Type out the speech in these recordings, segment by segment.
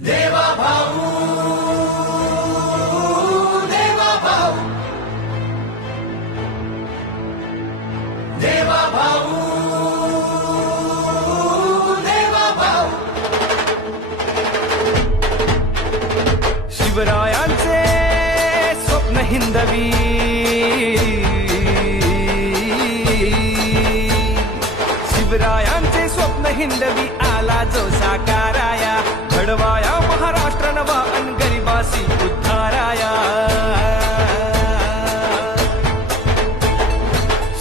देवा भाऊ देवा भाऊ. देवा भाऊ देवा भाऊ. शिवरायांचे स्वप्न हिंदवी. शिवरायांचे स्वप्न हिंदवी आला जो साकाराया. घडवाया महाराष्ट्र नवा अन गरिबासी उद्धाराया.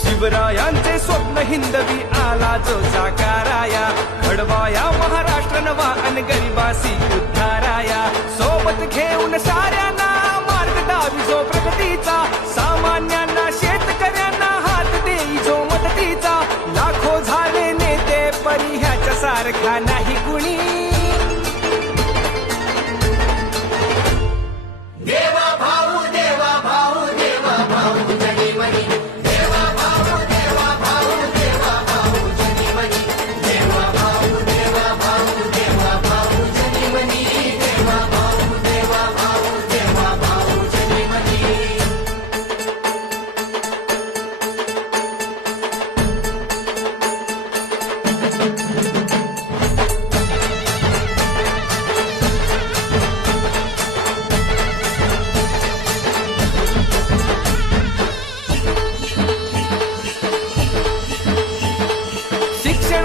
शिवरायांचे स्वप्न हिंदवी आला जो साकाराया. घडवाया महाराष्ट्र नवा अन गरिबासी उद्धाराया. ह्याच्या सारखा नाही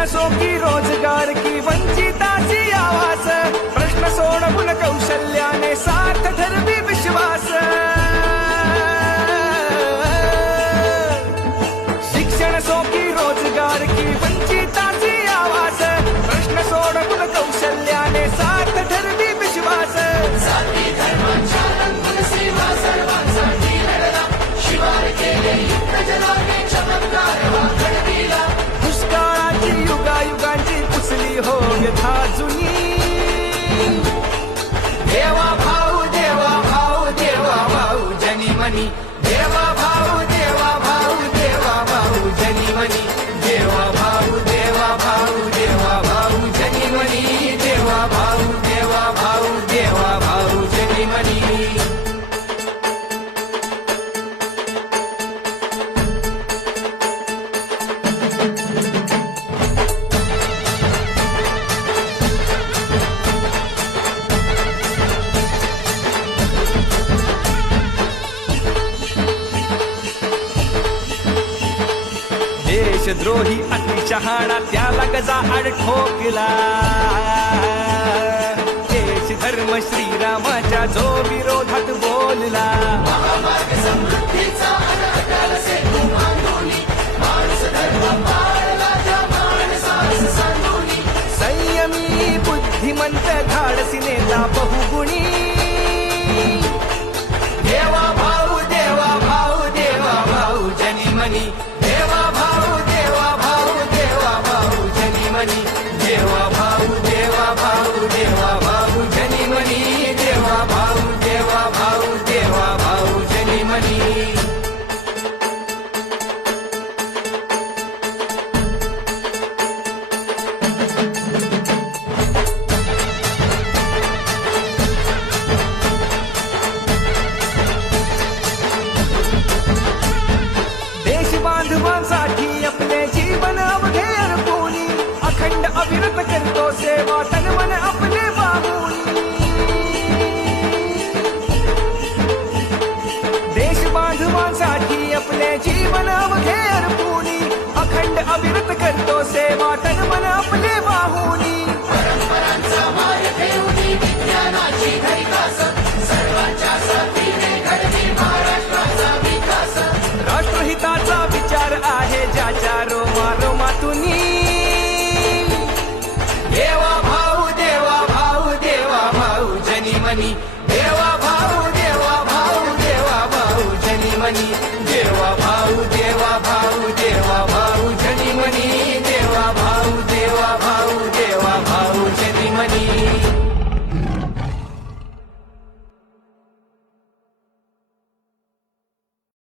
शिक्षण की रोजगार की वंचिताची आवाज प्रश्न सोडवून कौशल्याने सार्थ ठरवी देशद्रोही अति शहाणा त्याला गजा आड ठोकला. देश धर्म श्रीरामाच्या जो विरोधात बोलला. संयमी बुद्धिमंत धाडसी नेता बहुगुण अविरत करतो सेवा तन मन आपले देश बांधवांसाठी आपले जीवन अवघेर पुणी अखंड अविरत करतो सेवा तन मन आपले बाहुनी परंपरांचा money.